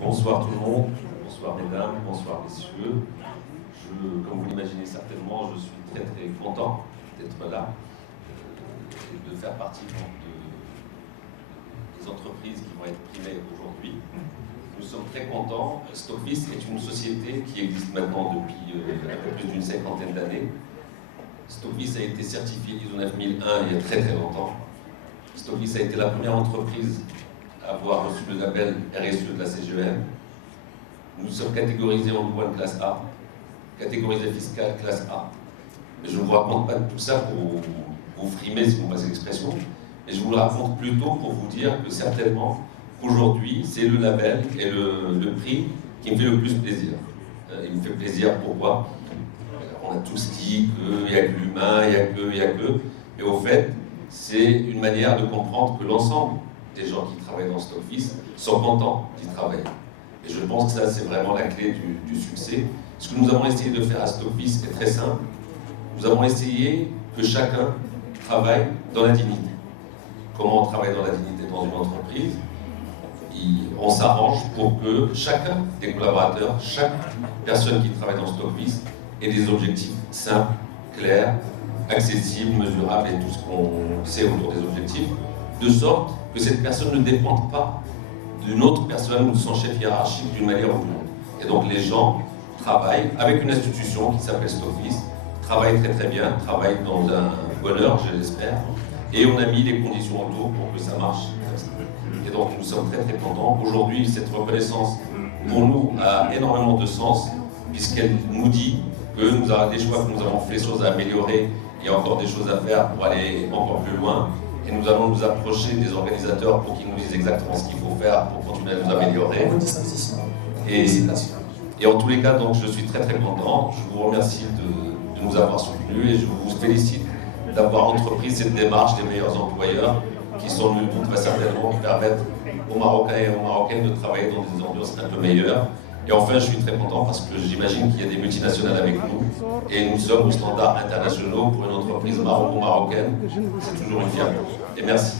Bonsoir tout le monde, bonsoir mesdames, bonsoir messieurs. Comme vous l'imaginez certainement, je suis très très content d'être là et de faire partie des entreprises qui vont être primées aujourd'hui. Nous sommes très contents. Stockfist est une société qui existe maintenant depuis un peu plus d'une cinquantaine d'années. Stockfist a été certifié ISO 9001 il y a très très longtemps. Stockfist a été la première entreprise à avoir reçu le label RSE de la CGEM. Nous sommes catégorisés en douane classe A, catégorisés fiscal classe A. Mais je ne vous raconte pas tout ça pour vous frimer, si vous passez l'expression, mais je vous le raconte plutôt pour vous dire que certainement, aujourd'hui, c'est le label et le prix qui me fait le plus plaisir. Il me fait plaisir, pourquoi? On a tous dit qu'il n'y a que l'humain, il n'y a que... Et au fait, c'est une manière de comprendre que l'ensemble des gens qui travaillent dans Stockfist sont contents d'y travailler. Et je pense que ça, c'est vraiment la clé du succès. Ce que nous avons essayé de faire à Stockfist est très simple. Nous avons essayé que chacun travaille dans la dignité. Comment on travaille dans la dignité dans une entreprise? On s'arrange pour que chacun des collaborateurs, chaque personne qui travaille dans Stockfist ait des objectifs simples, clairs, accessibles, mesurables et tout ce qu'on sait autour des objectifs, de sorte que cette personne ne dépende pas d'une autre personne ou de son chef hiérarchique d'une manière ou d'une autre. Et donc les gens travaillent avec une institution qui s'appelle Stockfist, travaillent très très bien, travaillent dans un bonheur, je l'espère, et on a mis les conditions autour pour que ça marche. Et donc nous sommes très très contents. Aujourd'hui, cette reconnaissance pour nous a énormément de sens, puisqu'elle nous dit que nous avons des choix que nous avons fait, des choses à améliorer, il y a encore des choses à faire pour aller encore plus loin. Et nous allons nous approcher des organisateurs pour qu'ils nous disent exactement ce qu'il faut faire pour continuer à nous améliorer. Et en tous les cas, donc, je suis très très content. Je vous remercie de nous avoir soutenus et je vous félicite d'avoir entrepris cette démarche des meilleurs employeurs qui sont venus très certainement permettre aux Marocains et aux Marocaines de travailler dans des ambiances un peu meilleures. Et enfin, je suis très content parce que j'imagine qu'il y a des multinationales avec nous et nous sommes aux standards internationaux pour une entreprise maroco-marocaine. C'est toujours une fierté. Et merci.